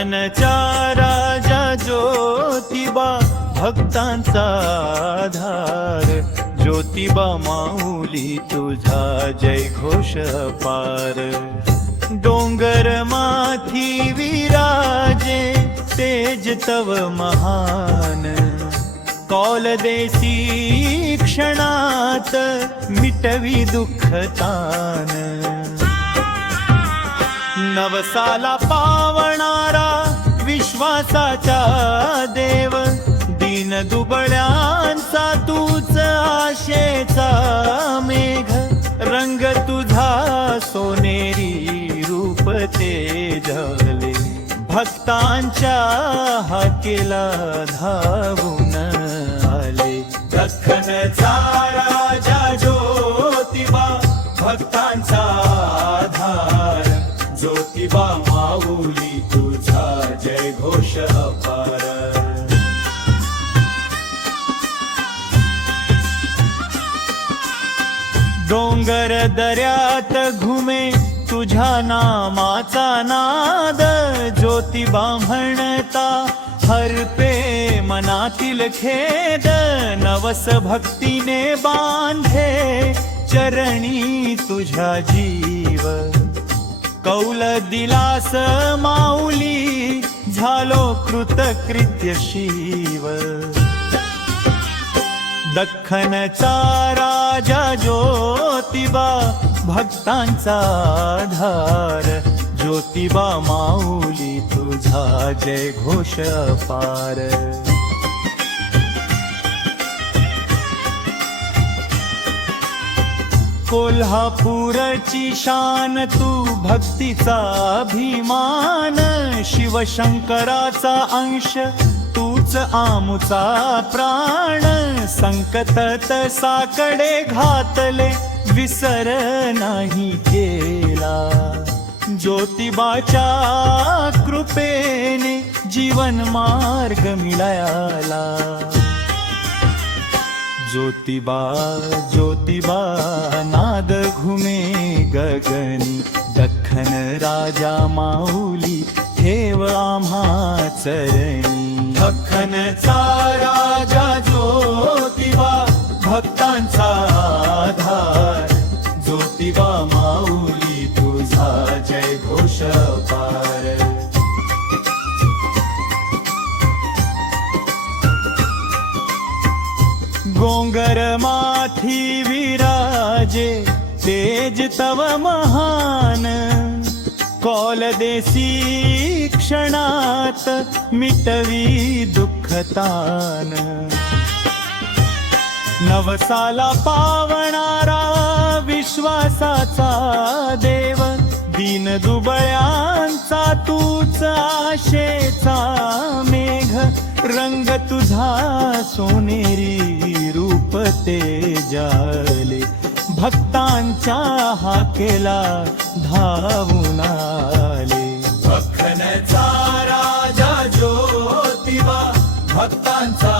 ज्ञानचा राजा ज्योतिबा भक्तांचा आधार. ज्योतिबा माऊली तुझा जय घोष पार. डोंगर माथी विराजे तेज तव महान. कौल देसी क्षणात मिटवी दुःखतान नवसाला पावणारा विश्वासाचा देव दीन दुबळ्यांचा तूच आशेचा मेघ रंग तुझा सोनेरी रूप ते झाले भक्तांच्या हाकेला धावून आले. दखनचा राजा जो डोंगर दर्यात घुमे तुझ्या नामाचा नाद ज्योतिबा म्हणता हरपे मनातील खेद नवस भक्तीने बांधे चरणी तुझ्या जीव। कौल दिलास माऊली झालो कृतकृत्य शिव दख्खनचा राजा ज्योतिबा भक्तांचा आधार। ज्योतिबा माऊली तुझा जय घोष पार। कोल्हापूरची शान तू भक्तीचा अभिमान. शिवशंकराचा अंश तूच आमुचा प्राण. संकटत साकडे घातले विसर नाही केला. ज्योतिबाच्या कृपेने जीवन मार्ग मिळाला. ज्योतिबा ज्योतिबा नाद घुमे गगनी। दखन राजा माऊली ठेव आम्हा चरणी। दखन चारा गोंगर माथी विराजे तेज तव महान। कौल देसी क्षणात मिटवी दुःखतान। नवसाला पावणारा विश्वासाचा देव दीन दुबळ्यांचा तूच आशेचा मेघ रंग तुझा सोनेरी रूप पते जाले. भक्तांच्या हाकेला धावून आले. भक्तनचा राजा ज्योतिबा भक्तांचा